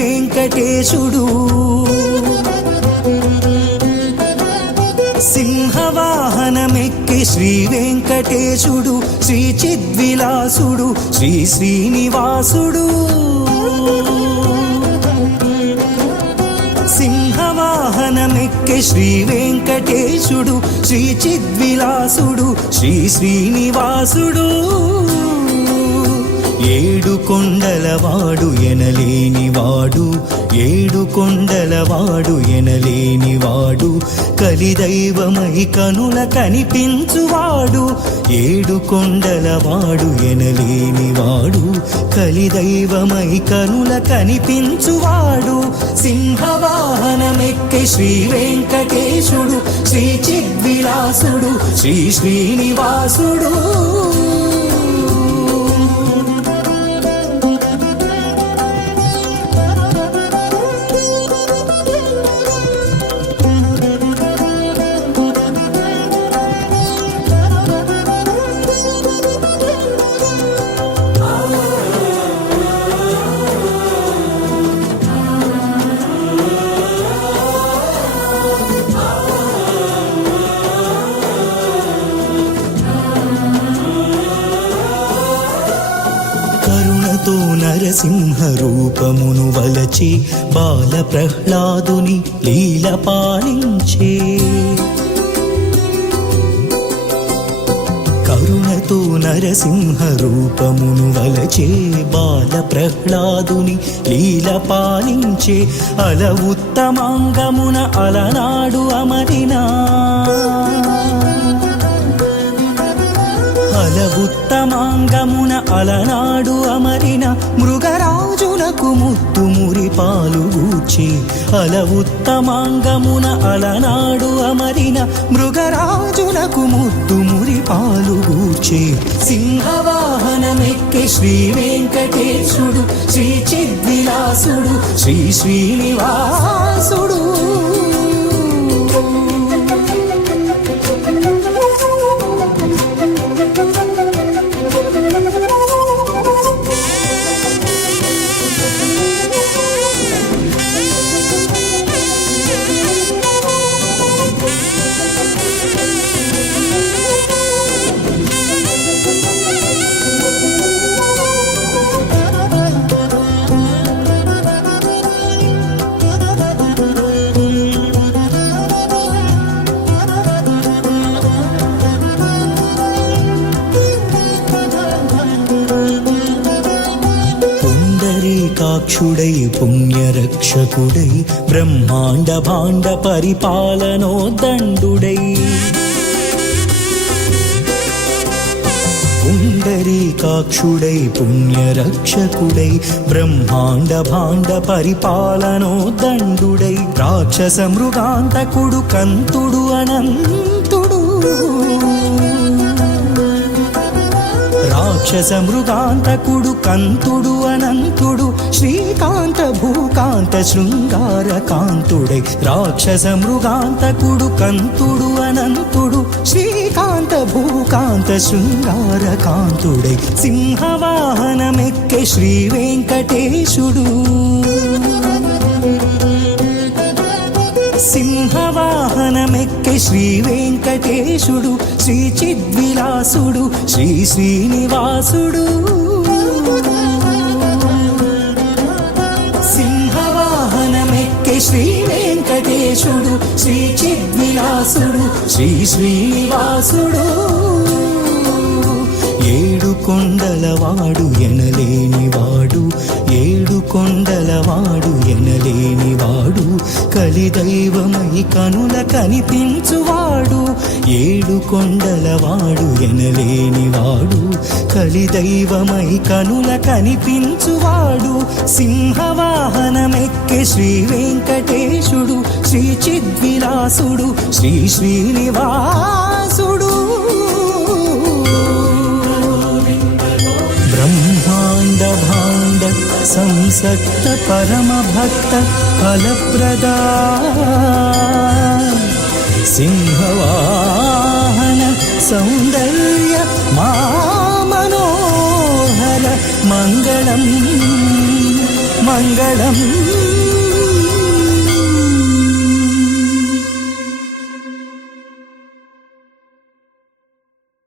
వెంకటేశుడు సింహవాహనమెక్కి శ్రీ వెంకటేశుడు శ్రీ చిద్విలాసుడు శ్రీ శ్రీనివాసుడు సింహవాహనమెక్కి శ్రీ వెంకటేశుడు శ్రీ చిద్విలాసుడు శ్రీ శ్రీనివాసుడు ఏడు కొండలవాడు ఎనలేనివాడు ఏడు కొండలవాడు ఎనలేనివాడు కలిదైవమై కనుల కనిపించువాడు ఏడు కొండలవాడు ఎనలేనివాడు కలిదైవమై కనుల కనిపించువాడు సింహవాహనమెక్కి శ్రీ వెంకటేశుడు శ్రీ చిద్విలాసుడు శ్రీ శ్రీనివాసుడు నరసింహ రూపమును వలచి బాల ప్రహ్లాదుని లీల పాలించే కరుణతో నరసింహ రూపమును వలచే బాల ప్రహ్లాదుని లీల పాలించే అల ఉత్తమాంగమున అలనాడు అమరినా ఉత్తమాంగమున అలనాడు అమరిన మృగరాజునకు ముత్తు మురి పాలుగూర్చి అల ఉత్తమాంగమున అలనాడు అమరిన మృగరాజునకు ముత్తు మురి పాలుగూర్చి సింహవాహనమెక్కి శ్రీ వెంకటేశుడు శ్రీ చిద్విలాసుడు శ్రీ శ్రీనివాసుడు పుండరీకాక్షుడై పుణ్యరక్షకుడై బ్రహ్మాండ భాండ పరిపాలనోదండుడై పుండరీకాక్షుడై పుణ్యరక్షకుడై బ్రహ్మాండ భాండ పరిపాలనోదండుడై రాక్షస మృగాంతకుడు కంతుడు అనంతుడు రాక్షస మృగాంతకుడు కంతుడు అనంతుడు శ్రీకాంత భూకాంత శృంగార కాంతుడై రాక్షస మృగాంతకుడు కంతుడు అనంతుడు శ్రీకాంత భూకాంత శృంగార కాంతుడై సింహవాహనమెక్కి శ్రీ వెంకటేశుడు సింహవాహనమెక్కి శ్రీ వెంకటేశుడు శ్రీ చిద్విలాసుడు శ్రీ శ్రీనివాసుడు సింహవాహనమెక్కి శ్రీ వెంకటేశుడు శ్రీ చిద్విలాసుడు శ్రీ శ్రీనివాసుడు ఏడు కొండలవాడు ఎనలేనివాడు ఏడు కొండలవాడు ఎనలేనివాడు కలిదైవమై కనుల కనిపించువాడు ఏడు కొండలవాడు ఎనలేనివాడు కలిదైవమై కనుల కనిపించువాడు సింహవాహనమెక్కి శ్రీ వెంకటేశుడు శ్రీ చిద్విలాసుడు శ్రీ శ్రీనివాసుడు బ్రహ్మాండ భాండ సంసక్త పరమ భక్త ఫలప్రదా సింహవాహన సౌందర్య మా మనోహర మంగళం మంగళం